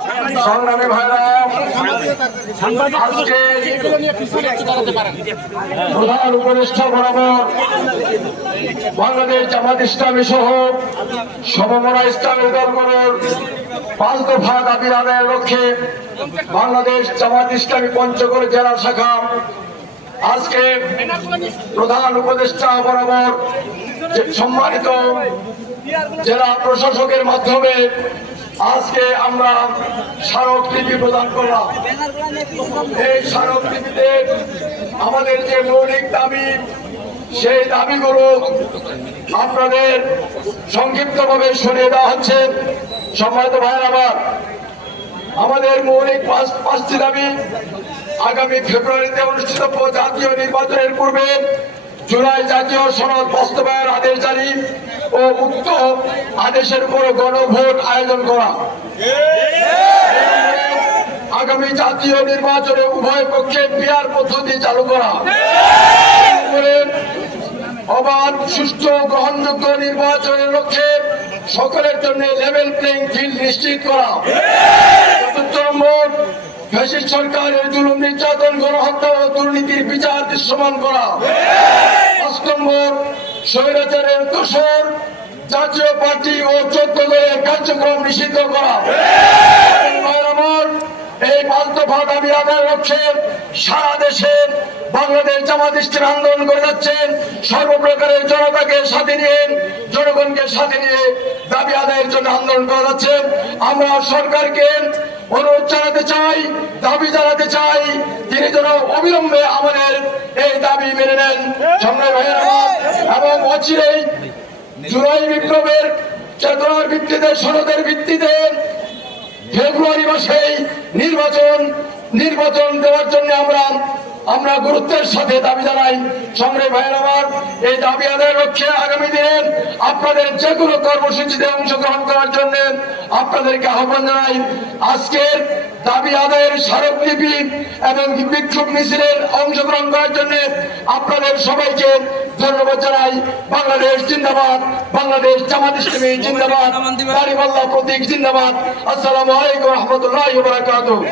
সংগ্রামী ভাইরা, আজকে প্রধান উপদেষ্টা বরাবর বাংলাদেশ জামাত ইসলামী সহ সমমনা ইসলামী দলগুলোর 5 দফা দাবি আদায়ের লক্ষ্যে বাংলাদেশ জামাত ইসলামী পঞ্চগড় জেলা শাখা আজকে প্রধান উপদেষ্টা বরাবর সম্মানিত জেলা প্রশাসকের মাধ্যমে আজকে আমরা স্মারকলিপি প্রদান করলাম। এই স্মারকলিপিতে আমাদের যে মৌলিক দাবি, সেই দাবিগুলো আপনাদের সংক্ষিপ্তভাবে শুনিয়ে দেওয়া হচ্ছে। সম্মানিত ভাইয়ের আমার, আমাদের মৌলিক 5টি দাবি আগামী ফেব্রুয়ারিতে অনুষ্ঠিত জাতীয় নির্বাচনের পূর্বে জুলাই জাতীয় সনদ বাস্তবায়ন আদেশ জারি ও উক্ত আদেশের উপর গণভোট আয়োজন করা, আগামী জাতীয় নির্বাচনে উভয় পক্ষে পিয়ার পদ্ধতি চালু করা, অবাধ সুষ্ঠু গ্রহণযোগ্য নির্বাচনের লক্ষ্যে সকলের জন্য লেভেল প্লেইং ফিল্ড নিশ্চিত করা, চতুর্থ নম্বর ফ্যাসিস্ট সরকারের জুলুম নির্যাতন গণহত্যা ও দুর্নীতির বিচার দৃশ্যমান করা, 5 নম্বর স্বৈরাচারের দোষর জাতীয় পার্টি ও 14 দলের কার্যক্রম নিষিদ্ধ করা। এই 5 দফা দাবি আদায়ের লক্ষ্যে সারা দেশে বাংলাদেশ জামাত ইসলামী আন্দোলন করে যাচ্ছেন। সর্বপ্রকারের জনতাকে সাথে নিয়ে, জনগণকে সাথে নিয়ে দাবি আদায়ের জন্য আন্দোলন করা যাচ্ছে। আমরা সরকারকে অনুরোধ জানাতে চাই, দাবি জানাতে চাই, তিনি যেন অবিলম্বে আমাদের এই দাবি মেনে নেন। সংগ্রামী ভাইয়েরা, এবং অচিরেই জুলাই বিপ্লবের চেতনার ভিত্তিতে, সনদের ভিত্তিতে ফেব্রুয়ারি মাসেই নির্বাচন দেওয়ার জন্য আমরা গুরুত্বের সাথে দাবি জানাই। সংগ্রামী ভাইয়ের আমার, এই দাবি আদায়ের লক্ষ্যে আগামী দিনে আপনাদের যে কোনো কর্মসূচিতে অংশগ্রহণ করার জন্য আপনাদেরকে আহ্বান জানাই। আজকের দাবি আদায়ের স্মারকলিপি এবং বিক্ষোভ মিছিলের অংশগ্রহণ করার জন্য আপনাদের সবাইকে ধন্যবাদ জানাই। বাংলাদেশ জিন্দাবাদ, বাংলাদেশ জামাত ইসলামী জিন্দাবাদ, দাড়িপাল্লা প্রতীক জিন্দাবাদ। আসসালামু আলাইকুম ওয়া রাহমাতুল্লাহি ওয়া বারাকাতুহু।